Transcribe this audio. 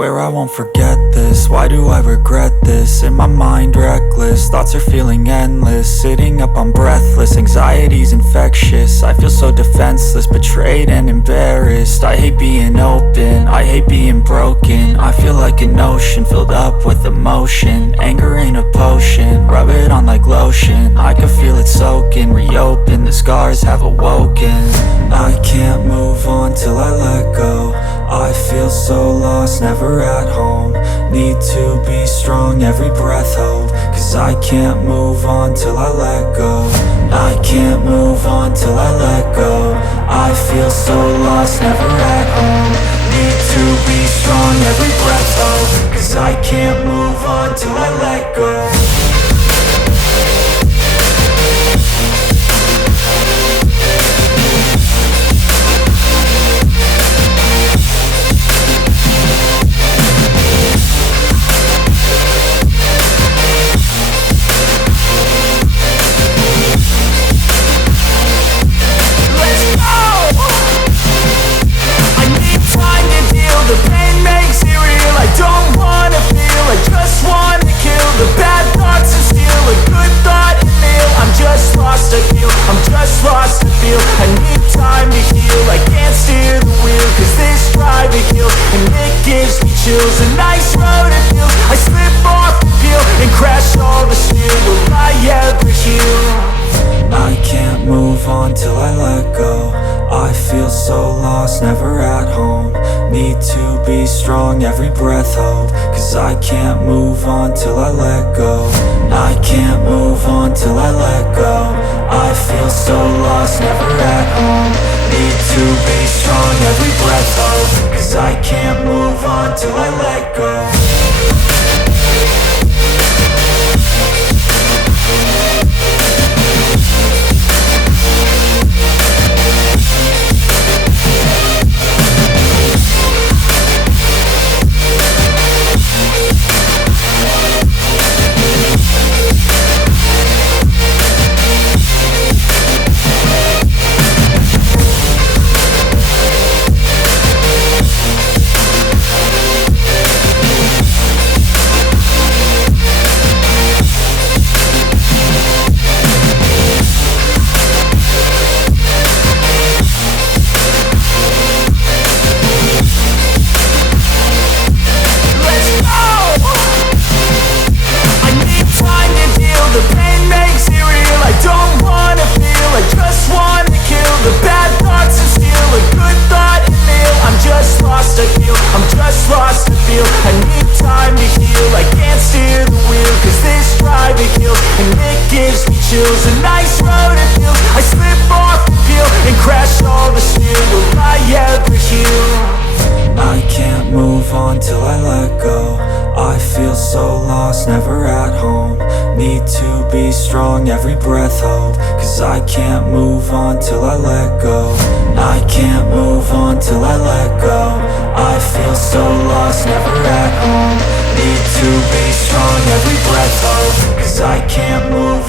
swear I won't forget this. Why do I regret this? In my mind reckless, thoughts are feeling endless. Sitting up, I'm breathless, anxiety's infectious. I feel so defenseless, betrayed and embarrassed. I hate being open, I hate being broken. I feel like an ocean filled up with emotion. Anger ain't a potion, rub it on like lotion. I can feel it soaking, reopen, the scars have awoken. I can't move on till I let go. I feel so lost, never at home. Need to be strong, every breath hope. Cause I can't move on till I let go. I can't move on till I let go. I feel so lost, never at home. Need to be strong, every breath hope. Cause I can't move on till I let go. The pain makes it real, I don't wanna feel. I just wanna kill the bad thoughts and steal a good thought and feel. I'm just lost, I feel, I'm just lost, I feel. I need time to heal, I can't steer the wheel. Cause this drive it kills, and it gives me chills. A nice road it feels, I slip off the peel and crash all the steel. Will I ever heal? I can't move on till I let go. I feel so lost, never at home. Need to be strong, every breath hope. Cause I can't move on till I let go. I can't move on till I let go. I feel so lost, never at home. Need to be strong, every breath hope. Cause I can't move on till I let go. The pain makes it real, I don't wanna feel. I just wanna kill the bad thoughts and steal a good thought and feel. I'm just lost, I feel, I'm just lost, I feel. I need time to heal, I can't steer the wheel. Cause this drive it kills, and it gives me chills. A nice road it feels, I slip off the peel and crash all the steel. Will I ever heal? I can't move on till I let go. I feel so lost, never at home. Need to be strong, every breath hope. Cause I can't move on till I let go. I can't move on till I let go. I feel so lost, never at home. Need to be strong, every breath hope. Cause I can't move